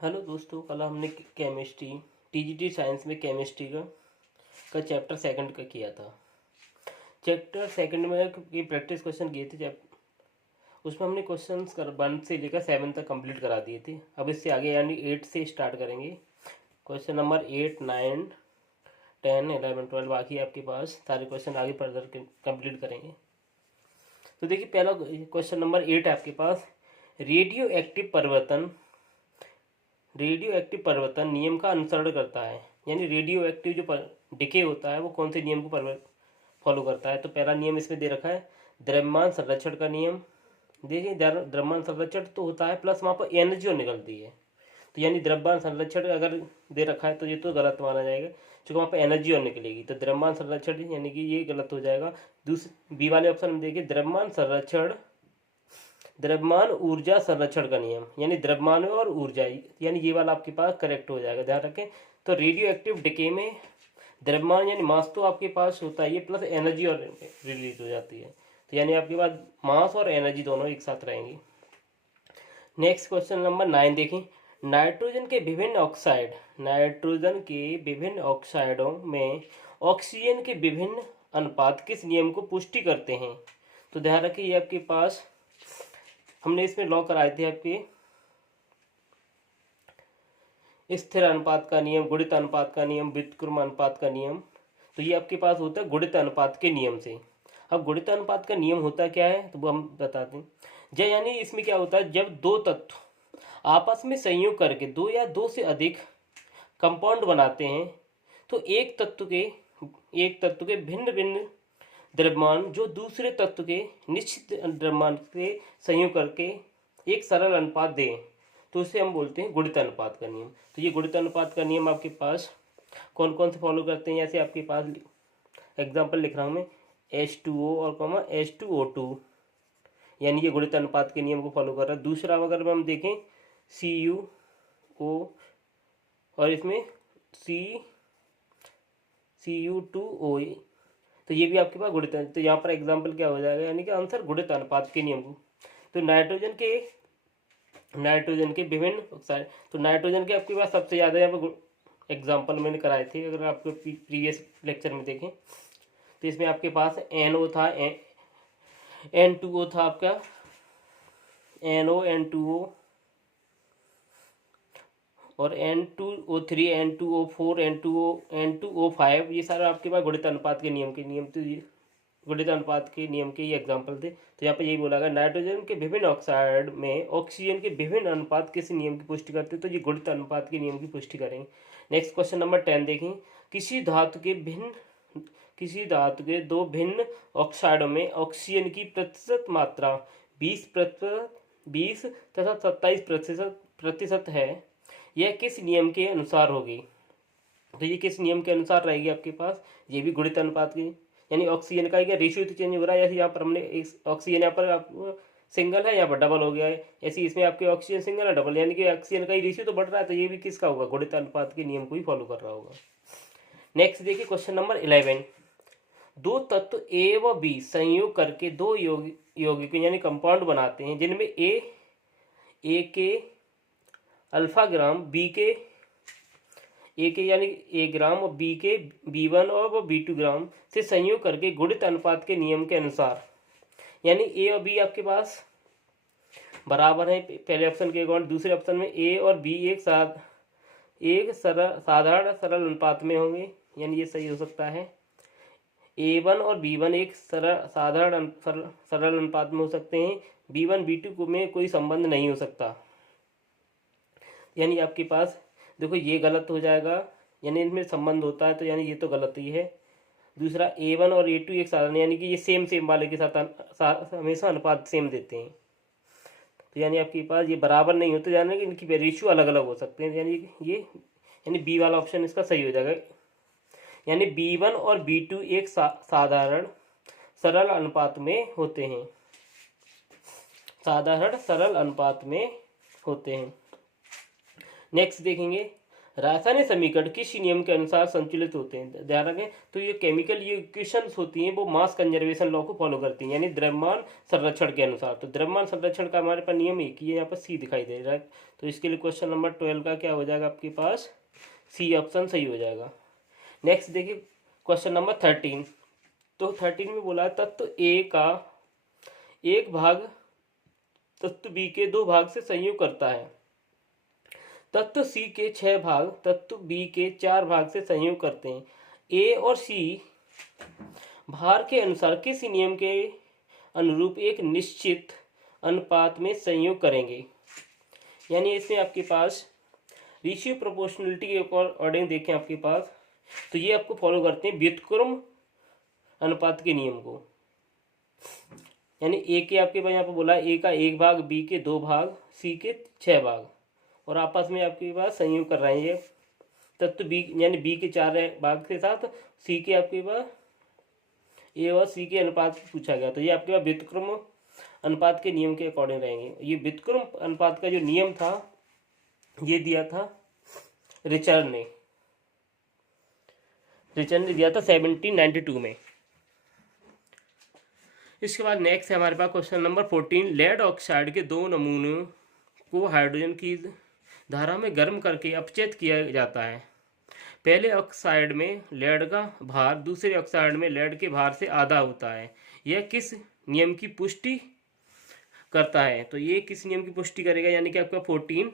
Hello दोस्तों, कल हमने केमिस्ट्री टीजीटी साइंस में केमिस्ट्री का चैप्टर सेकंड का किया था। चैप्टर सेकंड में की प्रैक्टिस क्वेश्चन किए थे। उसमें हमने क्वेश्चंस कर 1 से लेकर 7 तक कंप्लीट करा दिए थे। अब इससे आगे यानी 8 से स्टार्ट करेंगे। क्वेश्चन नंबर 8, 9, 10, 11, 12 बाकी आपके पास सारे क्वेश्चन आगे फर्दर कंप्लीट करेंगे। तो देखिए, पहला क्वेश्चन नंबर 8 है आपके पास। रेडियो एक्टिव परिवर्तन नियम का अनुसरण करता है। यानी रेडियो एक्टिव जो डिके होता है वो कौन से नियम को फॉलो करता है। तो पहला नियम इसमें दे रखा है द्रव्यमान संरक्षण का नियम। देखिए, द्रव्यमान संरक्षण तो होता है प्लस वहाँ पर एनर्जी और निकलती है। तो यानी द्रव्यमान संरक्षण अगर दे रखा है तो ये तो गलत माना जाएगा, क्योंकि वहाँ पर एनर्जी और निकलेगी। तो द्रव्यमान संरक्षण यानी कि ये गलत हो जाएगा। दूसरे बी वाले ऑप्शन में देखिए द्रव्यमान ऊर्जा संरक्षण का नियम, यानी द्रव्यमान और ऊर्जा, यानी ये वाला आपके पास करेक्ट हो जाएगा, ध्यान रखें। तो रेडियो एक्टिव डिके में द्रव्यमान यानी मास तो आपके पास होता है, ये प्लस एनर्जी और रिलीज हो जाती है। तो यानी आपके पास मास और एनर्जी दोनों एक साथ रहेंगी। नेक्स्ट क्वेश्चन नंबर 9 देखें। नाइट्रोजन के विभिन्न ऑक्साइडों में ऑक्सीजन के विभिन्न अनुपात किस नियम को पुष्टि करते हैं। तो ध्यान रखिए, ये आपके पास हमने इसमें लॉ कराए थे आपके स्थिर अनुपात का नियम, गुणित अनुपात का नियम, व्युत्क्रम अनुपात का नियम। तो ये आपके पास होता है गुणित अनुपात के नियम से। अब गुणित अनुपात का नियम होता क्या है तो वो हम बताते हैं। यानी इसमें क्या होता है, जब दो तत्व आपस में संयोग करके दो या दो से अधिक कंपाउंड बनाते हैं तो एक तत्व के भिन्न भिन्न द्रव्यमान जो दूसरे तत्व के निश्चित द्रव्यमान से संयोग करके एक सरल अनुपात दें तो उसे हम बोलते हैं गुणित अनुपात का नियम। तो ये गुणित अनुपात का नियम आपके पास कौन कौन से फॉलो करते हैं, जैसे आपके पास एग्जांपल लिख रहा हूँ मैं, H2O और H2O2, यानी ये गुणित अनुपात के नियम को फॉलो कर रहा है। दूसरा अगर हम देखें CuO और इसमें Cu2O, तो ये भी आपके पास गुणित है। तो यहाँ पर एग्जाम्पल क्या हो जाएगा, यानी कि आंसर गुणित अनुपात के नियम को। तो नाइट्रोजन के विभिन्न ऑक्साइड, तो नाइट्रोजन के आपके पास सबसे ज़्यादा यहाँ पर एग्जाम्पल मैंने कराए थे, अगर आपको प्रीवियस लेक्चर में देखें तो इसमें आपके पास NO था, N2O था आपका, NO, N2O और N2O3, N2O4, N2O5, ये सारा आपके पास गुणित अनुपात के नियम तो गुणित अनुपात के नियम के ये एग्जाम्पल थे। तो यहाँ पे यही बोला गया नाइट्रोजन के विभिन्न ऑक्साइड में ऑक्सीजन के विभिन्न अनुपात किस नियम की पुष्टि करते हैं, तो ये गुणित अनुपात के नियम की पुष्टि करेंगे। नेक्स्ट क्वेश्चन नंबर 10 देखें। किसी धातु के दो भिन्न ऑक्साइडों में ऑक्सीजन की प्रतिशत मात्रा 20 तथा 27% है, यह किस नियम के अनुसार होगी। तो ये किस नियम के अनुसार रहेगी आपके पास, ये भी गुणित अनुपात की, यानी ऑक्सीजन का क्या रेशियो तो चेंज हो रहा है। जैसे यहाँ पर हमने ऑक्सीजन यहाँ पर आप सिंगल है, यहाँ पर डबल हो गया है, ऐसे इसमें आपके ऑक्सीजन सिंगल है डबल, यानी कि ऑक्सीजन का ही रेशियो तो बढ़ रहा है। तो ये भी किसका होगा, गुणित अनुपात के नियम को ही फॉलो कर रहा होगा। नेक्स्ट देखिए क्वेश्चन नंबर 11। दो तत्व ए व बी संयोग करके दो यौगिक यानी कंपाउंड बनाते हैं जिनमें ए के अल्फा ग्राम, बी के यानी ए ग्राम और बी के B1 और B2 ग्राम से संयोग करके गुणित अनुपात के नियम के अनुसार, यानी ए और बी आपके पास बराबर है पहले ऑप्शन के अकॉर्डिंग, दूसरे ऑप्शन में ए और बी एक साधारण सरल अनुपात में होंगे, यानी ये सही हो सकता है। A1 और B1 एक साधारण सरल अनुपात में हो सकते हैं, B1 B2 में कोई संबंध नहीं हो सकता, यानी आपके पास देखो ये गलत हो जाएगा, यानी इनमें संबंध होता है तो यानी ये तो गलत ही है। दूसरा A1 और A2 एक साधारण, यानी कि ये सेम वाले के साथ हमेशा अनुपात सेम देते हैं, तो यानी आपके पास ये बराबर नहीं होते, यानी कि इनकी रेशियो अलग अलग हो सकते हैं, यानी बी वाला ऑप्शन इसका सही हो जाएगा। यानी B1 और B2 एक साधारण सरल अनुपात में होते हैं, साधारण सरल अनुपात में होते हैं। नेक्स्ट देखेंगे, रासायनिक समीकरण किस नियम के अनुसार संतुलित होते हैं, ध्यान रखें। तो ये केमिकल ये इक्वेशंस होती हैं वो मास कंजर्वेशन लॉ को फॉलो करती हैं, यानी द्रव्यमान संरक्षण के अनुसार। तो द्रव्यमान संरक्षण का हमारे पास नियम एक ही है, यहाँ पर सी दिखाई दे रहा है। तो इसके लिए क्वेश्चन नंबर 12 का क्या हो जाएगा आपके पास, सी ऑप्शन सही हो जाएगा। नेक्स्ट देखिए क्वेश्चन नंबर 13। तो 13 में बोला तत्व ए का एक भाग तत्व बी के 2 भाग से संयोग करता है, तत्व सी के 6 भाग तत्व बी के 4 भाग से संयोग करते हैं। ए और सी भार के अनुसार किस नियम के अनुरूप एक निश्चित अनुपात में संयोग करेंगे। यानी इसमें आपके पास रेशियो प्रोपोर्शनलिटी के अकॉर्डिंग देखें आपके पास, तो ये आपको फॉलो करते हैं व्युत्क्रम अनुपात के नियम को। यानी ए के आपके पास यहाँ पर बोला ए का 1 भाग, बी के 2 भाग, सी के 6 भाग, और आपस में आपके पास संयोग कर रहे हैं ये तत्व बी, यानी बी के 4 भाग के साथ सी के आपके पास ए और सी के अनुपात पूछा गया। तो ये आपके पास व्युत्क्रम अनुपात के नियम के अकॉर्डिंग रहेंगे। ये व्युत्क्रम अनुपात का जो नियम था ये दिया था रिचर्ड ने दिया था 1792 में। इसके बाद नेक्स्ट है हमारे पास क्वेश्चन नंबर 14। लेड ऑक्साइड के 2 नमूनों को हाइड्रोजन की धारा में गर्म करके अपचेत किया जाता है। पहले ऑक्साइड में लेड का भार दूसरे ऑक्साइड में लेड के भार से आधा होता है। यह किस नियम की पुष्टि करता है। तो ये किस नियम की पुष्टि करेगा, यानी कि आपका 14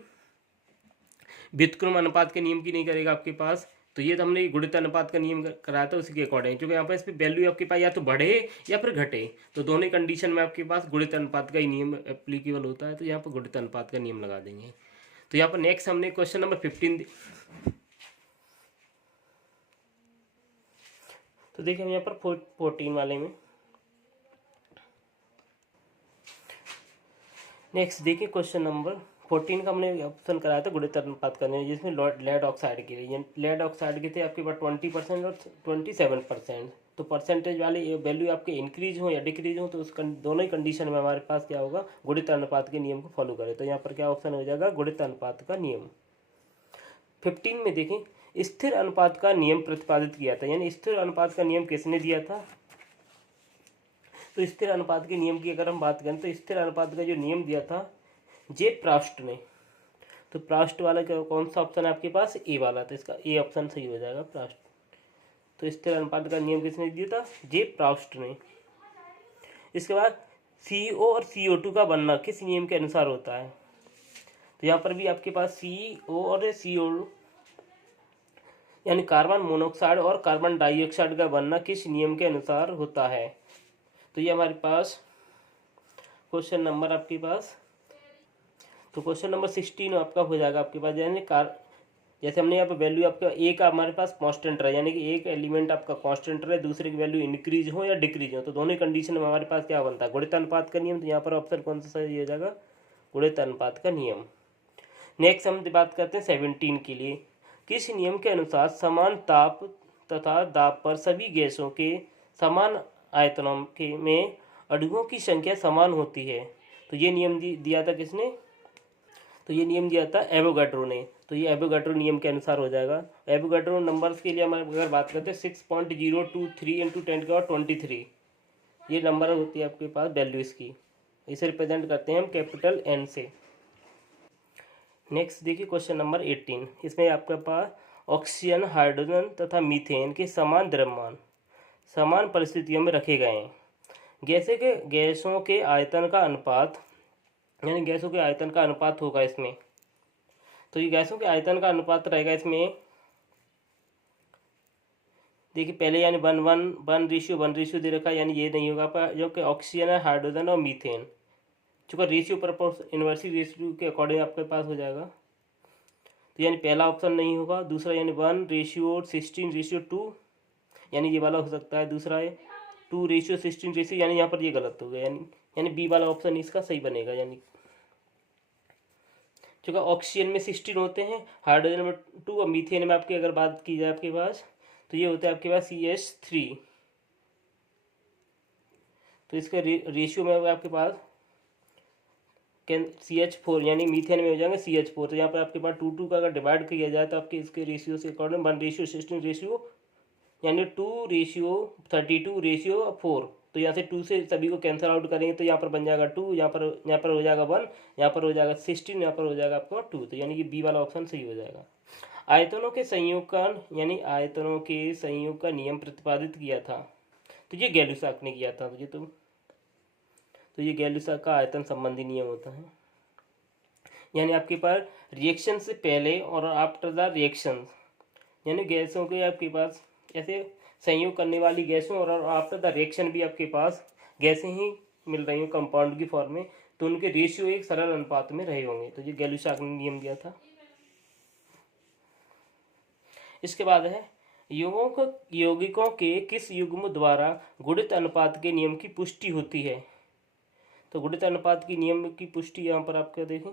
व्युत्क्रम अनुपात के नियम की नहीं करेगा आपके पास। तो ये तो हमने गुणित अनुपात का नियम कराया था उसी के अकॉर्डिंग, क्योंकि यहाँ पर इस पर वैल्यू आपके पास या तो बढ़े या फिर घटे, तो दोनों कंडीशन में आपके पास गुणित अनुपात का ही नियम एप्लीकेबल होता है। तो यहाँ पर गुणित अनुपात का नियम लगा देंगे। तो यहाँ पर नेक्स्ट हमने क्वेश्चन नंबर 15। तो देखिए हम यहाँ पर 14 वाले में नेक्स्ट देखिए क्वेश्चन नंबर 14 का हमने ऑप्शन कराया था गुणित अनुपात करने, जिसमें लेड ऑक्साइड के लिए लेड ऑक्साइड के थे आपके पास 20% और 27%। तो परसेंटेज वाले ये वैल्यू आपके इंक्रीज हो या डिक्रीज हो, तो उस दोनों ही कंडीशन में हमारे पास क्या होगा, गुणित अनुपात के नियम को फॉलो करें। तो यहाँ पर क्या ऑप्शन हो जाएगा, गुणित अनुपात का नियम। 15 में देखें स्थिर अनुपात का नियम प्रतिपादित किया था, यानी स्थिर अनुपात का नियम किसने दिया था। तो स्थिर अनुपात के नियम की अगर हम बात करें तो स्थिर अनुपात का जो नियम दिया था जे प्रास्ट ने। तो प्रास्ट वाला कौन सा ऑप्शन है आपके पास, ए वाला, तो इसका ए ऑप्शन सही हो जाएगा, प्रास्ट। तो स्थिर अनुपात का नियम किसने दिया था, जे प्रास्ट ने। इसके बाद CO और CO2 का बनना किस नियम के अनुसार होता है। तो यहाँ पर भी आपके पास CO और CO यानी कार्बन मोनोऑक्साइड और कार्बन डाइऑक्साइड का बनना किस नियम के अनुसार होता है। तो ये हमारे पास क्वेश्चन नंबर आपके पास, तो क्वेश्चन नंबर 16 आपका हो जाएगा आपके पास, यानी जैसे हमने यहाँ पर वैल्यू आपका ए का हमारे पास कांस्टेंट रहा, यानी कि एक एलिमेंट आपका कांस्टेंट रहे, दूसरे की वैल्यू इंक्रीज हो या डिक्रीज हो, तो दोनों कंडीशन में हमारे पास क्या बनता है, गुणित अनुपात का नियम। तो यहाँ पर ऑप्शन कौन सा सही हो जाएगा, गुणित अनुपात का नियम। नेक्स्ट हम बात करते हैं 17 के लिए। किस नियम के अनुसार समान ताप तथा दाब पर सभी गैसों के समान आयतनों के में अणुओं की संख्या समान होती है। तो ये नियम दिया था किसने, तो ये नियम दिया था एवोगाड्रो ने। तो ये एवोगाड्रो नियम के अनुसार हो जाएगा। एवोगाड्रो नंबर्स के लिए हमारे अगर बात करते हैं 6.023 × 10⁻23 ये नंबर होती है आपके पास वैल्यू इसकी, इसे रिप्रेजेंट करते हैं हम कैपिटल N से। नेक्स्ट देखिए क्वेश्चन नंबर 18। इसमें आपके पास ऑक्सीजन, हाइड्रोजन तथा मीथेन के समान द्रव्यमान समान परिस्थितियों में रखे गए हैं। गैसों के आयतन का अनुपात, यानी गैसों के आयतन का अनुपात होगा इसमें। तो ये गैसों के आयतन का अनुपात रहेगा इसमें, देखिए पहले यानी 1:1 दे रखा है, यानी ये नहीं होगा पर जो कि ऑक्सीजन है, हाइड्रोजन और मीथेन, चूँकि रेशियो इन्वर्सली रेशियो के अकॉर्डिंग आपके पास हो जाएगा। तो यानी पहला ऑप्शन नहीं होगा। दूसरा यानी 1:16:2 यानी ये वाला हो सकता है। दूसरा है 2:16 यानी यहाँ पर ये गलत हो गया, यानी बी वाला ऑप्शन इसका सही बनेगा। यानी चूँकि ऑक्सीजन में 16 होते हैं, हाइड्रोजन में 2 और मीथेन में आपकी अगर बात की जाए आपके पास तो ये होता है आपके पास CH3। तो इसका रेशियो में आपके पास CH4 यानी मीथेन में हो जाएंगे CH4। तो यहाँ पर आपके पास 2 का अगर डिवाइड किया जाए तो आपके इसके रेशियो से अकॉर्डिंग 1:16 रेशियो, यानी 2:32:4। तो यहाँ से 2 से सभी को कैंसिल आउट करेंगे तो यहाँ पर बन जाएगा 2, यहाँ पर हो जाएगा 1, यहाँ पर हो जाएगा 16, यहाँ पर हो जाएगा आपका 2। तो यानी कि बी वाला ऑप्शन सही हो जाएगा। आयतनों के संयोग का यानी आयतनों के संयोग का नियम प्रतिपादित किया था, तो ये गैलुसाक ने किया था। तो ये गैलुसाक का आयतन संबंधी नियम होता है। यानी आपके पास रिएक्शन से पहले और आफ्टर द रिएक्शन, यानी गैसों के आपके पास ऐसे संयोग करने वाली गैसों और आफ्टर द रिएक्शन भी आपके पास गैसें ही मिल रही हो कंपाउंड की फॉर्म में, तो उनके रेशियो एक सरल अनुपात में रहे होंगे। तो ये गैलुसाक ने नियम दिया था। इसके बाद है यौगिकों के किस युग्म द्वारा गुणित अनुपात के नियम की पुष्टि होती है। तो गुणित अनुपात की नियम की पुष्टि यहाँ पर आप क्या देखें,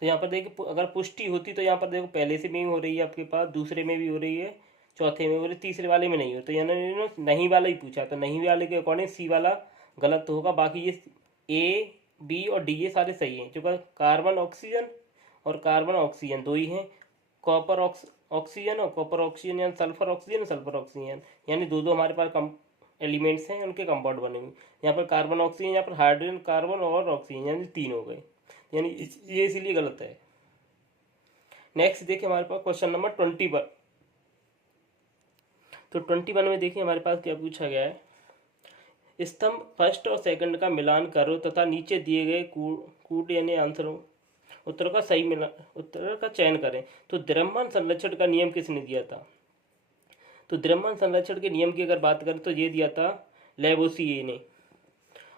तो यहाँ पर देखिए अगर पुष्टि होती तो यहाँ पर देखो पहले से में हो रही है आपके पास, दूसरे में भी हो रही है, चौथे में हो रही है, तीसरे वाले में नहीं हो। तो यानी नहीं वाला ही पूछा, तो नहीं वाले के अकॉर्डिंग सी वाला गलत होगा, बाकी ये ए बी और डी ये सारे सही हैं। जो कार्बन ऑक्सीजन और कार्बन ऑक्सीजन दो ही हैं, कॉपर ऑक्सीजन और कॉपर ऑक्सीजन, यानी सल्फर ऑक्सीजन सल्फर ऑक्सीजन, यानी दो दो हमारे पास एलिमेंट्स हैं, उनके कंपाउंड बने हुए। यहाँ पर कार्बन ऑक्सीजन, यहाँ पर हाइड्रोजन कार्बन और ऑक्सीजन, यानी 3 हो गए, यानी ये इसीलिए गलत है। नेक्स्ट देखिए हमारे पास क्वेश्चन नंबर 21। तो 21 में देखिए हमारे पास क्या पूछा गया है, स्तंभ फर्स्ट और सेकंड का मिलान करो तथा नीचे दिए गए कूट यानी आंसरों उत्तर का सही मिला उत्तर का चयन करें। तो द्रव्यमान संरक्षण का नियम किसने दिया था। तो द्रव्यमान संरक्षण के नियम की अगर बात करें तो ये दिया था लेवोसिए ने।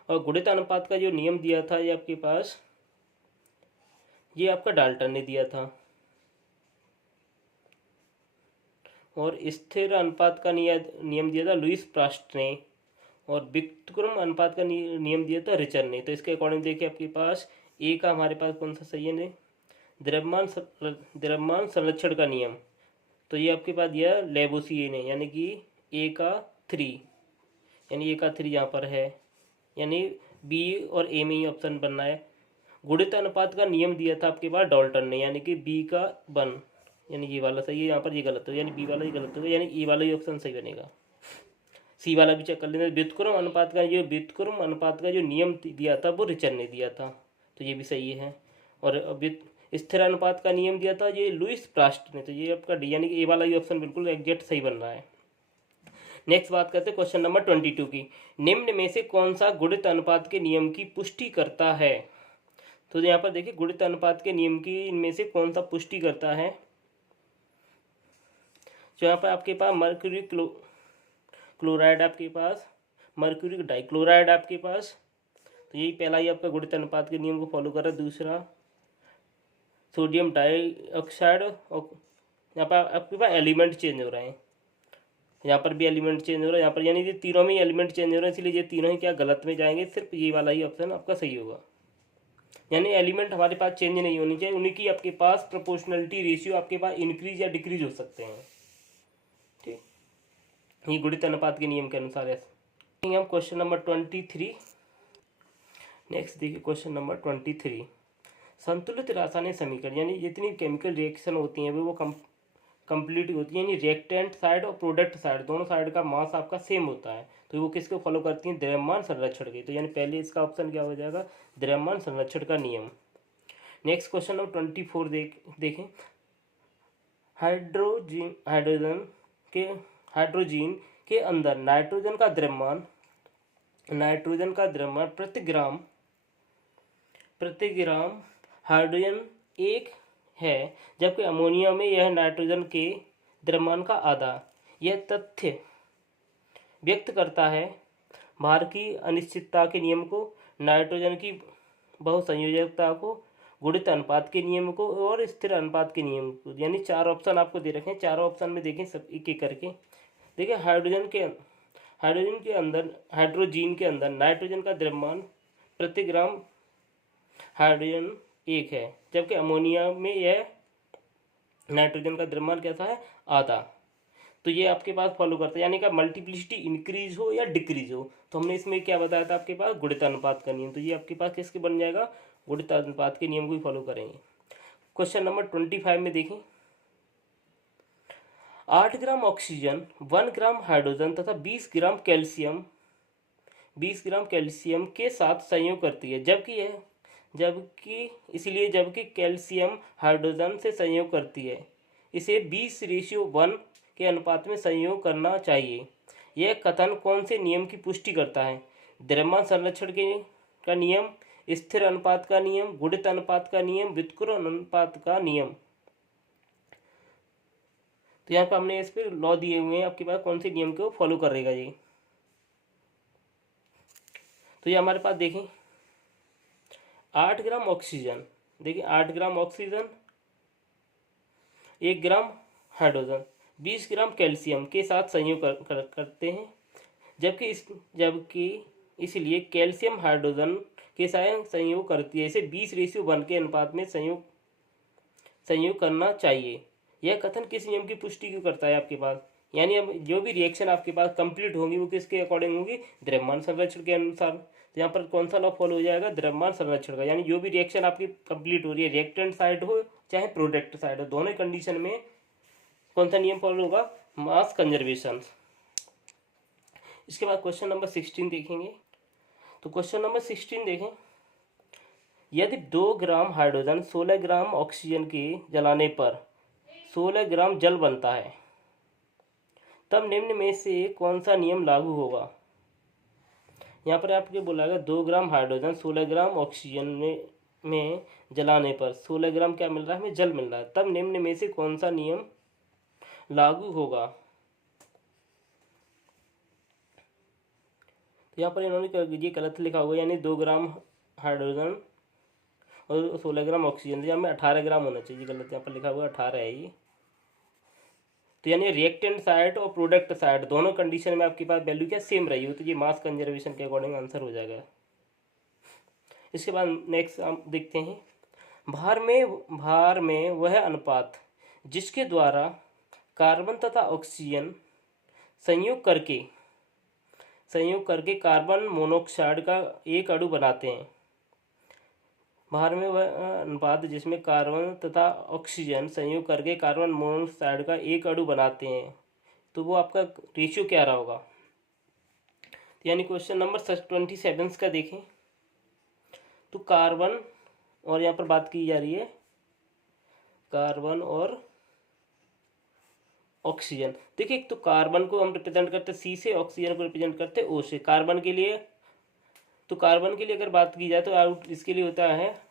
और गुणित अनुपात का जो नियम दिया था ये आपके पास ये आपका डाल्टन ने दिया था। और स्थिर अनुपात का नियम दिया था लुईस प्रास्ट ने। और व्युत्क्रम अनुपात का नियम दिया था रिचर ने। तो इसके अकॉर्डिंग देखिए आपके पास ए का हमारे पास कौन सा सही है, द्रव्यमान संरक्षण का नियम, तो ये आपके पास दिया लेवोसिए ने, यानी कि ए का 3, यानी ए का 3 यहाँ पर है, यानी बी और ए में ही ऑप्शन बनना है। गुणित अनुपात का नियम दिया था आपके पास डाल्टन ने, यानी कि बी का 1, यानी ये वाला सही है, यहाँ पर ये गलत हो, यानी बी वाला ही गलत होगा, यानी ए वाला ही ऑप्शन सही बनेगा। सी वाला भी चेक कर लेना। व्युत्क्रम अनुपात का जो नियम दिया था वो रिचर ने दिया था, तो ये भी सही है। और स्थिर अनुपात का नियम दिया था ये लुईस प्रास्ट ने, तो ये आपका डी यानी कि ए वाला ही ऑप्शन बिल्कुल एग्जैक्ट सही बन रहा है। नेक्स्ट बात करते हैं क्वेश्चन नंबर 22 की। निम्न में से कौन सा गुणित अनुपात के नियम की पुष्टि करता है। तो यहाँ पर देखिए गुणित अनुपात के नियम की इनमें से कौन सा पुष्टि करता है। तो यहाँ पर आपके पास मर्क्यूरी क्लोराइड, आपके पास मर्क्यूरी डाइक्लोराइड आपके पास, तो यही पहला ही आपका गुणित अनुपात के नियम को फॉलो कर रहा है। दूसरा सोडियम डाइऑक्साइड, और यहाँ पर आपके पास एलिमेंट चेंज हो रहे हैं, यहाँ पर भी एलिमेंट चेंज हो रहा है, यहाँ पर यानी ये तीनों में एलिमेंट चेंज हो रहे हैं, इसलिए ये तीनों ही क्या गलत में जाएंगे, सिर्फ ये वाला ही ऑप्शन आपका सही होगा। यानी एलिमेंट हमारे पास चेंज नहीं होनी चाहिए, उनकी आपके पास प्रोपोर्शनलिटी रेशियो आपके पास इंक्रीज या डिक्रीज हो सकते हैं। ठीक, ये गुणित अनुपात के नियम के अनुसार है। हम क्वेश्चन नंबर 23। नेक्स्ट देखिए क्वेश्चन नंबर 23। संतुलित रासायनिक समीकरण, यानी जितनी केमिकल रिएक्शन होती हैं वो कंप्लीट होती है, यानी रिएक्टेंट साइड और प्रोडक्ट साइड दोनों साइड का मास आपका सेम होता है, तो वो किसको फॉलो करती हैं, द्रव्यमान संरक्षण के। तो यानी पहले इसका ऑप्शन क्या हो जाएगा, द्रव्यमान संरक्षण का नियम। नेक्स्ट क्वेश्चन नंबर 24 देखें। हाइड्रोजन के अंदर नाइट्रोजन का द्रव्यमान प्रति ग्राम हाइड्रोजन 1 है, जबकि अमोनिया में यह नाइट्रोजन के द्रव्यमान का आधा। यह तथ्य व्यक्त करता है भार की अनिश्चितता के नियम को, नाइट्रोजन की बहुसंयोजकता को, गुणित अनुपात के नियम को और स्थिर अनुपात के नियम को। यानी 4 ऑप्शन आपको दे रखे हैं, चारों ऑप्शन में देखें सब एक एक करके। देखिए हाइड्रोजन के अंदर नाइट्रोजन का द्रव्यमान प्रति ग्राम हाइड्रोजन 1 है, जबकि अमोनिया में यह नाइट्रोजन का द्रव्यमान कैसा है, आधा। तो ये आपके पास फॉलो करता है, यानी कि मल्टीप्लिसिटी इंक्रीज हो या डिक्रीज हो। तो हमने इसमें क्या बताया था आपके पास, गुणितानुपात का नियम। तो ये आपके पास किसके बन जाएगा, गुणितानुपात के नियम को ही फॉलो करेंगे। क्वेश्चन नंबर 25 में देखें, 8 ग्राम ऑक्सीजन, 1 ग्राम हाइड्रोजन तथा 20 ग्राम कैल्शियम के साथ संयोग करती है, जबकि कैल्शियम हाइड्रोजन से संयोग करती है, इसे 20:1 के अनुपात में संयोग करना चाहिए। यह कथन कौन से नियम की पुष्टि करता है? द्रव्यमान संरक्षण का नियम, स्थिर अनुपात का नियम, गुणित अनुपात का नियम, व्युत्क्रम अनुपात का नियम। तो यहाँ पे हमने इस पर लॉ दिए हुए हैं, आपके पास कौन से नियम को फॉलो करेगा ये। तो ये हमारे पास देखें 8 ग्राम ऑक्सीजन, देखिए 8 ग्राम ऑक्सीजन, 1 ग्राम हाइड्रोजन, 20 ग्राम कैल्शियम के साथ संयोग करते हैं, जबकि इसलिए कैल्शियम हाइड्रोजन के साथ संयोग करती है, इसे 20:1 के अनुपात में संयोग करना चाहिए। यह कथन किस नियम की पुष्टि क्यों करता है आपके पास, यानी अब जो भी रिएक्शन आपके पास कंप्लीट होगी वो किसके अकॉर्डिंग होगी, द्रव्यमान संरक्षण के अनुसार। तो यहाँ पर कौन सा लॉ फॉलो हो जाएगा, द्रव्यमान संरक्षण का, यानी जो भी रिएक्शन आपकी कंप्लीट हो रही है, रिएक्टेंट साइड हो चाहे प्रोडक्ट साइड हो, दोनों कंडीशन में कौन सा नियम फॉलो होगा, मास कंजर्वेशन। इसके बाद क्वेश्चन नंबर 16 देखेंगे। तो क्वेश्चन नंबर 16 देखें, यदि 2 ग्राम हाइड्रोजन 16 ग्राम ऑक्सीजन के जलाने पर 16 ग्राम जल बनता है, तब निम्न में से कौन सा नियम लागू होगा। यहाँ पर आपको बोला गया 2 ग्राम हाइड्रोजन 16 ग्राम ऑक्सीजन में जलाने पर 16 ग्राम क्या मिल रहा है, हमें जल मिल रहा है, तब निम्न में से कौन सा नियम लागू होगा। तो यहाँ पर इन्होंने ये गलत लिखा हुआ है, यानी 2 ग्राम हाइड्रोजन और 16 ग्राम ऑक्सीजन, यहाँ में 18 ग्राम होना चाहिए, गलत यहाँ पर लिखा हुआ है 18 है ये। तो यानी रिएक्टेंट साइड और प्रोडक्ट साइड दोनों कंडीशन में आपके पास वैल्यू क्या सेम रही हो, तो ये मास कंजर्वेशन के अकॉर्डिंग आंसर हो जाएगा। इसके बाद नेक्स्ट हम देखते हैं, भार में वह अनुपात जिसके द्वारा कार्बन तथा ऑक्सीजन संयोग करके कार्बन मोनोऑक्साइड का एक अणु बनाते हैं। भार में वह अनुपात जिसमें कार्बन तथा ऑक्सीजन संयोग करके कार्बन मोनोऑक्साइड का एक अणु बनाते हैं, तो वो आपका रेशियो क्या रहा होगा। यानी क्वेश्चन नंबर 27 का देखें, तो कार्बन और यहाँ पर बात की जा रही है कार्बन और ऑक्सीजन। देखिए एक तो कार्बन को हम रिप्रेजेंट करते हैं सी से, ऑक्सीजन को रिप्रेजेंट करते हैं ओ से। कार्बन के लिए अगर बात की जाए तो आउट इसके लिए होता है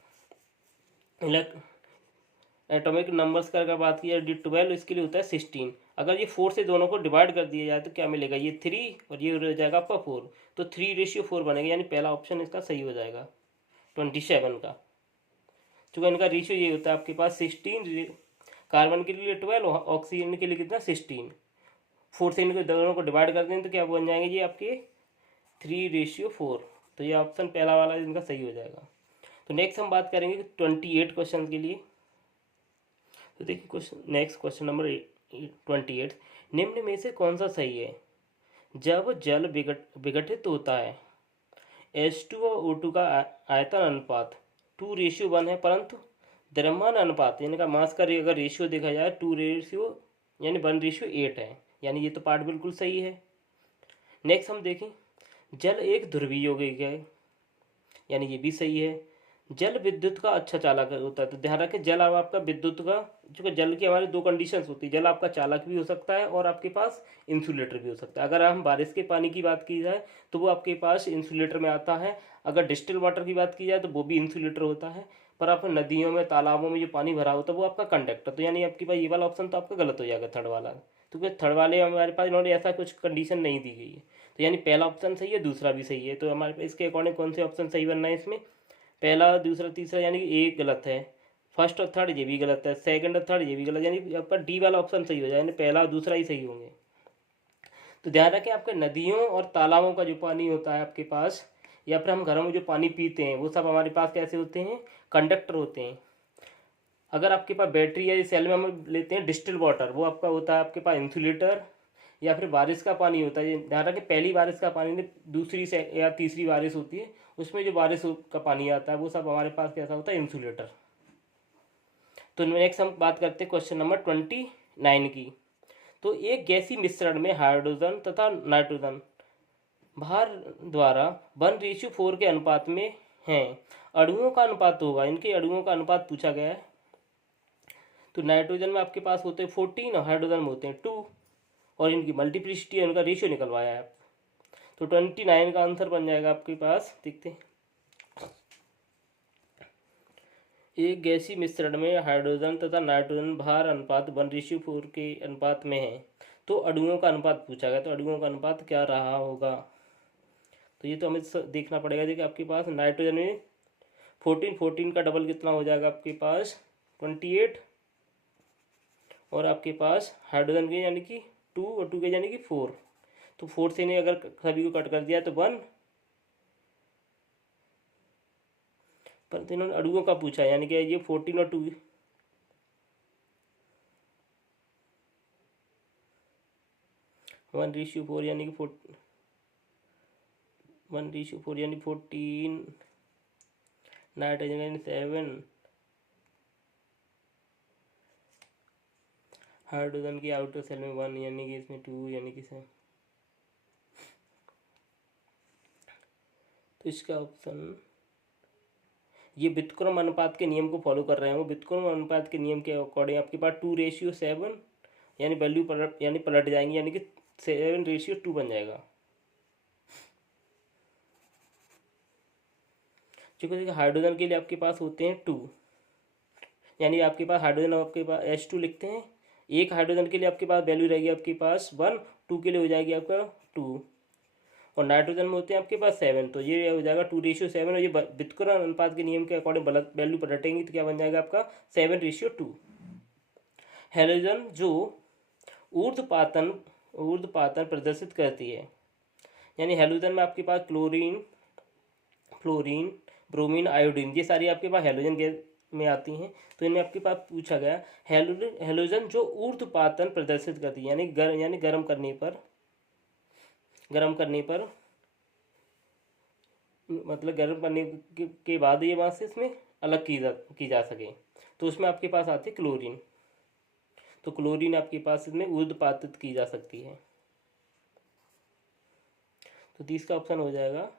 एटॉमिक नंबर्स का अगर बात की जाए D12, इसके लिए होता है 16। अगर ये 4 से दोनों को डिवाइड कर दिया जाए तो क्या मिलेगा, ये 3 और ये हो जाएगा आपका 4, तो 3:4 बनेगा, यानी पहला ऑप्शन इसका सही हो जाएगा 27 का। चूँकि इनका रेशियो ये होता है आपके पास 16, कार्बन के लिए 12, ऑक्सीजन के लिए कितना 16, 4 से इनको दोनों को डिवाइड कर दें तो क्या बन जाएंगे ये आपके 3:4। तो ये ऑप्शन पहला वाला इनका सही हो जाएगा। तो नेक्स्ट हम बात करेंगे 28 क्वेश्चन के लिए। तो देखिए नेक्स्ट क्वेश्चन नंबर 28, निम्न में से कौन सा सही है। जब जल विघटित होता है H2 और O2 का आयतन अनुपात 2:1 है, परंतु द्रव्यमान अनुपात यानी का मास का अगर रेशियो देखा जाए 1:8 है, यानी ये तो पार्ट बिल्कुल सही है। नेक्स्ट हम देखें, जल एक ध्रुवीय यौगिक है, यानी ये भी सही है। जल विद्युत का अच्छा चालक होता है, तो ध्यान रखें जल आपका विद्युत का, जो जल की हमारी 2 कंडीशंस होती है, जल आपका चालक भी हो सकता है और आपके पास इंसुलेटर भी हो सकता है। अगर हम बारिश के पानी की बात की जाए तो वो आपके पास इंसुलेटर में आता है, अगर डिस्टिल वाटर की बात की जाए तो वो भी इंसुलेटर होता है, पर आप नदियों में तालाबों में जो पानी भरा होता है वो आपका कंडक्टर। तो यानी आपके पास ये वाला ऑप्शन तो आपका गलत हो जाएगा, थर्ड वाला, क्योंकि थर्ड वाले हमारे पास इन्होंने ऐसा कुछ कंडीशन नहीं दी गई है। तो यानी पहला ऑप्शन सही है, दूसरा भी सही है। तो हमारे पास इसके अकॉर्डिंग कौन से ऑप्शन सही बनना है इसमें, पहला दूसरा तीसरा, यानी कि एक गलत है, फर्स्ट और थर्ड ये भी गलत है, सेकंड और थर्ड ये भी गलत, यानी आपका डी वाला ऑप्शन सही हो जाए, यानी पहला और दूसरा ही सही होंगे। तो ध्यान रखें आपके नदियों और तालाबों का जो पानी होता है आपके पास, या फिर हम घरों में जो पानी पीते हैं वो सब हमारे पास कैसे होते हैं, कंडक्टर होते हैं। अगर आपके पास बैटरी या सेल में हम लेते हैं डिस्टिल वाटर, वो आपका होता है आपके पास इंसुलेटर, या फिर बारिश का पानी होता है, ध्यान रखें पहली बारिश का पानी नहीं, दूसरी से या तीसरी बारिश होती है, उसमें जो बारिश का पानी आता है वो सब हमारे पास कैसा होता है, इंसुलेटर। तो नेक्स्ट हम बात करते हैं क्वेश्चन नंबर 29 की। तो एक गैसीय मिश्रण में हाइड्रोजन तथा नाइट्रोजन भार द्वारा 1:4 के अनुपात में हैं। अणुओं का अनुपात होगा, इनके अणुओं का अनुपात पूछा गया है। तो नाइट्रोजन में आपके पास होते हैं 14 और हाइड्रोजन में होते हैं 2, और इनकी मल्टीप्लिसिटी उनका रेशियो निकलवाया है। तो 29 का आंसर बन जाएगा आपके पास, देखते हैं। एक गैसीय मिश्रण में हाइड्रोजन तथा नाइट्रोजन भार अनुपात 1:4 के अनुपात में है। तो अणुओं का अनुपात पूछा गया, तो अणुओं का अनुपात क्या रहा होगा। तो ये तो हमें देखना पड़ेगा। देखिए आपके पास नाइट्रोजन में 14 का डबल कितना हो जाएगा आपके पास 28, और आपके पास हाइड्रोजन के यानी कि 2 और 2 के यानी कि 4। तो 4 से ने अगर सभी को कट कर दिया तो 1, पर इन्होंने अणुओं का पूछा, यानी कि ये 14 और 2 1:4 यानी कि 1:4 यानी 14, नाइट्रोजन यानी 7, हाइड्रोजन की आउटर सेल में 1 यानी कि इसमें 2 यानी कि 7। तो इसका ऑप्शन, ये व्युत्क्रम अनुपात के नियम को फॉलो कर रहे हैं। वो व्युत्क्रम अनुपात के नियम के अकॉर्डिंग आपके पास 2:7 यानी वैल्यू पलट जाएंगी, यानी कि 7:2 बन जाएगा। क्योंकि देखिए हाइड्रोजन के लिए आपके पास होते हैं 2, यानी आपके पास हाइड्रोजन आपके पास H2 लिखते हैं। एक हाइड्रोजन के लिए आपके पास वैल्यू रहेगी आपके पास 1, 2 के लिए हो जाएगी आपका 2, और नाइट्रोजन में होते हैं आपके पास 7। तो ये हो जाएगा 2:7, और ये व्युत्क्रम अनुपात के नियम के अकॉर्डिंग वैल्यू पलटेंगी तो क्या बन जाएगा आपका 7:2। हैलोजन जो ऊर्ध्वपातन प्रदर्शित करती है, यानी हैलोजन में आपके पास क्लोरीन, फ्लोरीन, ब्रोमीन, आयोडीन, ये सारी आपके पास हैलोजन गैस में आती हैं। तो इनमें आपके पास पूछा गया हैलोजन जो ऊर्ध्वपातन प्रदर्शित करती है, यानी गर्म करने पर मतलब गर्म करने के बाद ये वहाँ से इसमें अलग की जा सके, तो उसमें आपके पास आती है क्लोरीन। तो क्लोरीन आपके पास इसमें ऊर्ध्वपातित की जा सकती है। तो 30 का ऑप्शन हो जाएगा,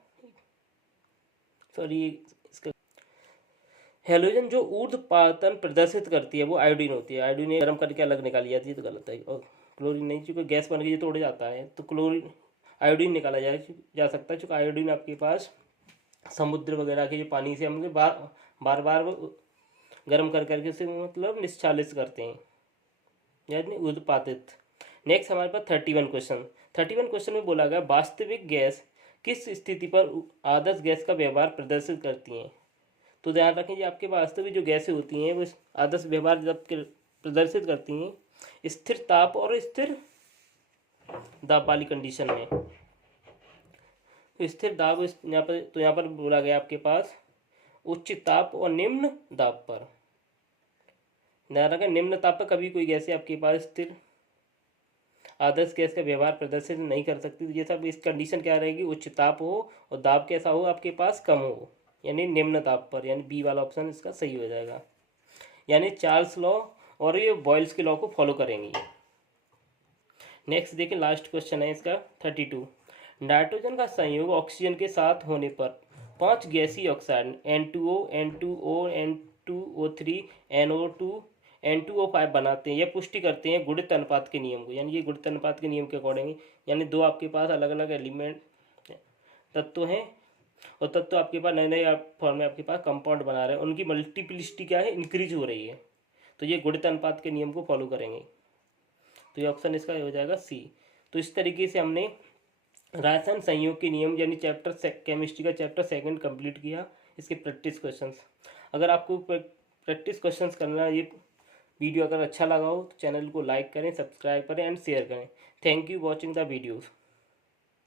सॉरी इसका हैलोजन जो ऊर्ध्वपातन प्रदर्शित करती है वो आयोडीन होती है। आयोडीन गर्म करके अलग निकाली जाती है, तो गलत है। और क्लोरीन नहीं, चूँकि गैस बन के तोड़ जाता है, तो क्लोरीन आयोडीन निकाला जा सकता है। चूँकि आयोडीन आपके पास समुद्र वगैरह के जो पानी से हम बार बार गर्म करके से मतलब निश्चालित करते हैं, यानी ऊर्ध्वपातित। नेक्स्ट हमारे पास 31 क्वेश्चन में बोला गया वास्तविक गैस किस स्थिति पर आदर्श गैस का व्यवहार प्रदर्शित करती हैं। तो ध्यान रखें, आपके वास्तविक जो गैसें होती हैं वो आदर्श व्यवहार जब प्रदर्शित करती हैं स्थिर ताप और स्थिर दाब वाली कंडीशन में। तो स्थिर दाब यहाँ पर बोला गया आपके पास उच्च ताप और निम्न दाब पर। ध्यान रखें, निम्न ताप पर कभी कोई गैसें आपके पास स्थिर आदर्श गैस का व्यवहार प्रदर्शित नहीं कर सकती। तो ये सब इस कंडीशन क्या रहेगी, उच्च ताप हो और दाब कैसा हो आपके पास कम हो, यानी निम्न ताप पर, यानी बी वाला ऑप्शन इसका सही हो जाएगा। यानी चार्ल्स लॉ और ये बॉयल्स के लॉ को फॉलो करेंगे। नेक्स्ट देखिए, लास्ट क्वेश्चन है इसका 32। नाइट्रोजन का संयोग ऑक्सीजन के साथ होने पर 5 गैसीय oxide N2O, N2O, N2O3, NO2, N2O5 बनाते हैं या पुष्टि करते हैं गुणित अनुपात के नियम को। यानी ये गुणित अनुपात के नियम के अकॉर्डिंग, यानी दो आपके पास अलग अलग एलिमेंट तत्व हैं, और तत्व आपके पास नए नए फॉर्म में आपके पास कंपाउंड बना रहे हैं, उनकी मल्टीप्लिसिटी क्या है, इंक्रीज हो रही है। तो ये गुणित अनुपात के नियम को फॉलो करेंगे। तो ये ऑप्शन इसका हो जाएगा सी। तो इस तरीके से हमने रासायन संयोग के नियम यानी केमिस्ट्री का चैप्टर 2 कंप्लीट किया। इसके प्रैक्टिस क्वेश्चंस, अगर आपको प्रैक्टिस क्वेश्चंस करना, ये वीडियो अगर अच्छा लगा हो तो चैनल को लाइक करें, सब्सक्राइब करें एंड शेयर करें। Thank you watching the videos.